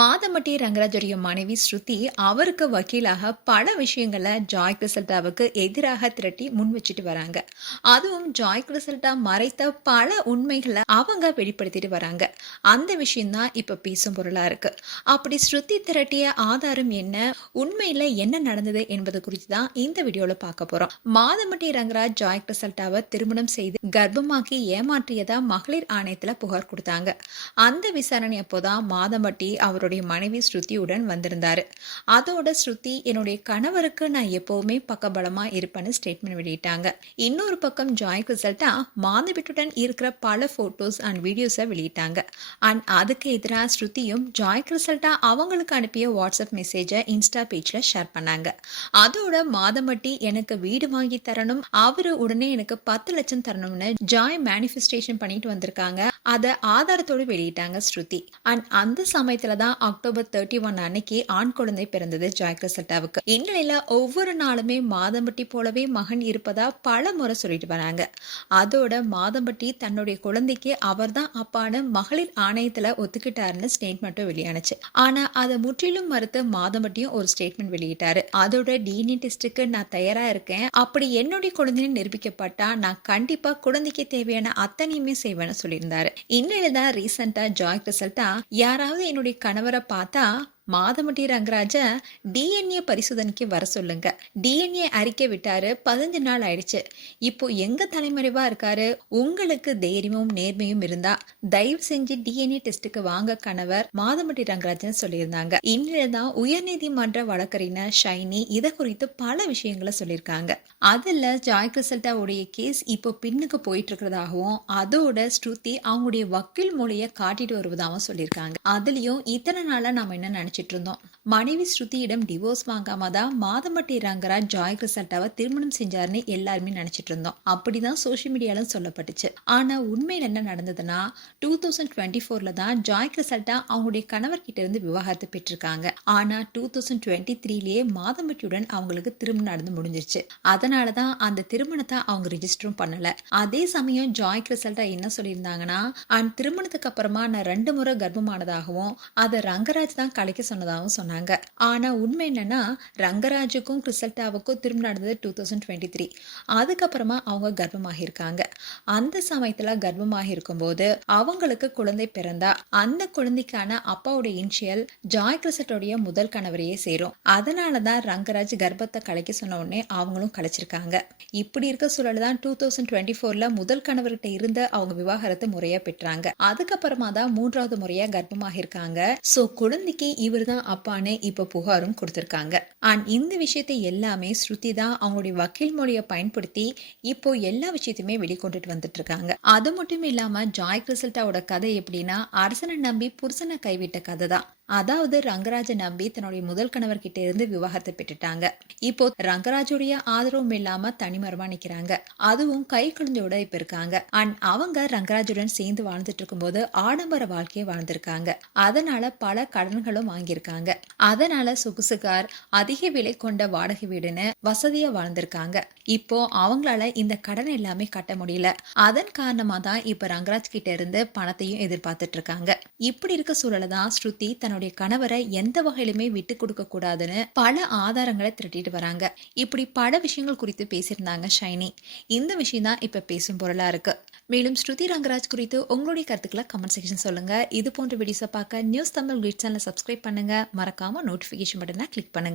மாதமட்டி ரங்கராஜுடைய மனைவி ஸ்ருதி அவருக்கு வக்கீலாக பல விஷயங்களை ஜாய் கிறிசல்டாவுக்கு எதிராக திரட்டி முன் வச்சுட்டு வராங்க. அதுவும் ஜாய் கிறிசல்டா மறைத்த பல உண்மைகளை அவங்க வெளிப்படுத்திட்டு வராங்க. அந்த விஷயம்தான் இப்ப பேசும் பொருளா இருக்கு. அப்படி ஸ்ருதி திரட்டிய ஆதாரம் என்ன, உண்மையில என்ன நடந்தது என்பது குறித்து தான் இந்த வீடியோல பார்க்க போறோம். மாதமட்டி ரங்கராஜ் ஜாய் கிறிசல்டாவை திருமணம் செய்து கர்ப்பமாக்கி ஏமாற்றியதா மகளிர் ஆணையத்துல புகார் கொடுத்தாங்க. அந்த விசாரணை அப்போதான் மாதமட்டி அவருடைய மனைவி ஸ்ருதியுடன் வந்திருந்தாரு. அதோட ஸ்ருதி என்னுடைய கணவருக்கு நான் எப்பவுமே பக்கபலமா இருப்பேன்னு ஸ்டேட்மெண்ட் வெளியிட்டாங்க. இன்னொரு பக்கம் ஜாய் கிறிசல்டா மாதவிட்டுடன் இருக்கிற பல போட்டோஸ் அண்ட் வீடியோஸை வெளியிட்டாங்க. அண்ட் அதுக்கு எதிராக ஸ்ருதியும் ஜாய் கிறிசல்டா அவங்களுக்கு அனுப்பிய வாட்ஸ்அப் மெசேஜை இன்ஸ்டா பேஜ்ல ஷேர் பண்ணாங்க. அதோட மாதமட்டி எனக்கு வீடு வாங்கி தரணும், அவரு உடனே எனக்கு 10 லட்சம் தரணும்னு ஜாய் மேனிஃபெஸ்டேஷன் பண்ணிட்டு வந்திருக்காங்க. அதை ஆதாரத்தோடு வெளியிட்டாங்க ஸ்ருதி. அண்ட் அந்த சமயத்துல தான் அக்டோபர் 31 அன்னைக்கு ஆண் குழந்தை பிறந்தது ஜாய் கிறிசல்டாவுக்கு. இந்நிலையில ஒவ்வொரு நாளுமே மாதம்பட்டி போலவே மகன் இருப்பதா பல முறை சொல்லிட்டு வராங்க. அதோட மாதம்பட்டி தன்னுடைய குழந்தைக்கு அவர் தான் அப்பான்னு மகளிர் ஆணையத்துல ஒத்துக்கிட்டாருன்னு ஸ்டேட்மெண்ட்டும் வெளியானுச்சு. ஆனா அதை முற்றிலும் மறுத்து மாதம்பட்டியும் ஒரு ஸ்டேட்மெண்ட் வெளியிட்டாரு. அதோட டிஎன்ஏ டெஸ்டுக்கு நான் தயாரா இருக்கேன், அப்படி என்னுடைய குழந்தைன்னு நிரூபிக்கப்பட்டா நான் கண்டிப்பா குழந்தைக்கு தேவையான அத்தனையுமே செய்வேன்னு சொல்லியிருந்தாரு. இந்நிலையில்தான் ரீசெண்டா ஜாய் கிறிசல்டா யாராவது என்னுடைய கணவரை பார்த்தா மாதமட்டி ரங்கராஜ டிஎன்ஏ பரிசோதனைக்கு வர சொல்லுங்க, டிஎன்ஏ அறிக்கை விட்டாரு, 15 நாள் ஆயிடுச்சு, இப்போ எங்க தலைமறைவா இருக்காரு, உங்களுக்கு தைரியமும் நேர்மையும் இருந்தா தயவு செஞ்சு டிஎன்ஏ டெஸ்டுக்கு வாங்க கணவர் மாதமட்டி ரங்கராஜன் சொல்லியிருந்தாங்க. இந்நிலைதான் உயர்நீதிமன்ற வழக்கறிஞர் ஷைனி இதை குறித்து பல விஷயங்களை சொல்லியிருக்காங்க. அதுல ஜாய் கிறிசல்டாவுடைய கேஸ் இப்போ பின்னுக்கு போயிட்டு இருக்கிறதாகவும் அதோட ஸ்ருதி அவங்களுடைய வக்கீல் மொழியை காட்டிட்டு வருவதாகவும் சொல்லியிருக்காங்க. அதுலயும் இத்தனை நாளா நாம என்ன நினைச்சிட்டு இருந்தோம், மனைவி ஸ்ருதியிடம் டிவோர்ஸ் வாங்காம தான் மாதமட்டி ரங்கராஜ் ஜாய் கிறிசல்டாவை திருமணம் செஞ்சாருன்னு எல்லாருமே நினைச்சிட்டு இருந்தோம். அப்படிதான் சோசியல் மீடியால சொல்லப்பட்டுச்சு. ஆனா உண்மையில என்ன நடந்ததுன்னா 2024ல தான் ஜாய் கிறிசல்டா அவங்களுடைய கணவர் கிட்ட இருந்து விவாகரத்து பெற்றிருக்காங்க. ஆனா 2023லயே மாதமட்டியுடன் அவங்களுக்கு திருமணம் நடந்து முடிஞ்சிருச்சு. அதனாலதான் அந்த திருமணத்தை அவங்க ரிஜிஸ்டரும் பண்ணல. அதே சமயம் ஜாய் கிறிசல்டா என்ன சொல்லியிருந்தாங்கன்னா, திருமணத்துக்கு அப்புறமா நான் 2 முறை கர்ப்பமானதாகவும் அதை ரங்கராஜ் தான் கலைக்க சொன்னதாகவும் சொன்னாங்க. ஆனா உண்மை என்னன்னா ரங்கராஜுக்கும் கிறிசல்டாவுக்கும் திருமணம் நடந்தது 2023. அதுக்கப்புறமா அவங்க கர்ப்பமாக இருக்காங்க. அந்த சமயத்துல கர்ப்பமாக இருக்கும்போது அவங்களுக்கு குழந்தை பிறந்தா அந்த குழந்தைக்கான அப்பாவோட இனிஷியல் ஜாய் கிறிசல்டோடைய முதல் கணவரையே சேரும். அதனாலதான் ரங்கராஜ் கர்ப்பத்தை கலைக்க சொன்ன உடனே அவங்களும் கலைச்சிருக்காங்க. இப்படி இருக்க சூழல் தான் 2024ல முதல் கணவர்கிட்ட இருந்த அவங்க விவாகரத்தை முறையா பெற்றாங்க. அதுக்கப்புறமா தான் 3வது முறையா கர்ப்பமாக இருக்காங்க. சோ குழந்தைக்கு இவர் தான் அப்பான்னு இப்ப புகாரும் கொடுத்திருக்காங்க. அண்ட் இந்த விஷயத்தை எல்லாமே ஸ்ருதி தான் அவங்களுடைய வக்கீல் மொழியை பயன்படுத்தி இப்போ எல்லா விஷயத்தையுமே வெளிக்கொண்டுட்டு வந்துட்டு இருக்காங்க. அது மட்டும் இல்லாம ஜாய் கிறிசல்டாவோட கதை எப்படின்னா, அரசனை நம்பி புருஷனை கைவிட்ட கதை தான். அதாவது ரங்கராஜ நம்பி தன்னுடைய முதல் கணவர் கிட்ட இருந்து விவாகரத்தை பெற்றுட்டாங்க. இப்போ ரங்கராஜுடைய ஆதரவும் இல்லாம தனிமரமா நிக்கிறாங்க. அதுவும் கை குழந்தையோட இப்ப இருக்காங்க. அண்ட் அவங்க ரங்கராஜுடன் சேர்ந்து வாழ்ந்துட்டு இருக்கும்போது ஆடம்பர வாழ்க்கையை வாழ்ந்திருக்காங்க. அதனால பல கடன்களும் வாங்கியிருக்காங்க. அதனால சொகுசு கார், அதிக விலை கொண்ட வாடகை வீடுன்னு வசதியா வாழ்ந்திருக்காங்க. இப்போ அவங்களால இந்த கடன் எல்லாமே கட்ட முடியல. அதன் காரணமா தான் இப்ப ரங்கராஜ் கிட்ட இருந்து பணத்தையும் எதிர்பார்த்துட்டு இருக்காங்க. இப்படி இருக்க சூழல தான் ஸ்ருதி தன்னுடைய கணவரை எந்த வகையிலுமே விட்டு கொடுக்க கூடாதுன்னு பல ஆதாரங்களை திரட்டிட்டு வராங்க. இப்படி பல விஷயங்கள் குறித்து பேசியிருந்தாங்க ஷைனி. இந்த விஷயம் தான் இப்ப பேசும் பொருளா இருக்கு. மேலும் ஸ்ருதி ரங்கராஜ் குறித்து உங்களுடைய கருத்துக்களை கமெண்ட் செக்ஷன் சொல்லுங்க. இது போன்ற வீடியோஸை பார்க்க நியூஸ் தமிழ் கிளிட்ஸ் சேனலை சப்ஸ்கிரைப் பண்ணுங்க. மறக்காம நோட்டிபிகேஷன் பட்டனை கிளிக் பண்ணுங்க.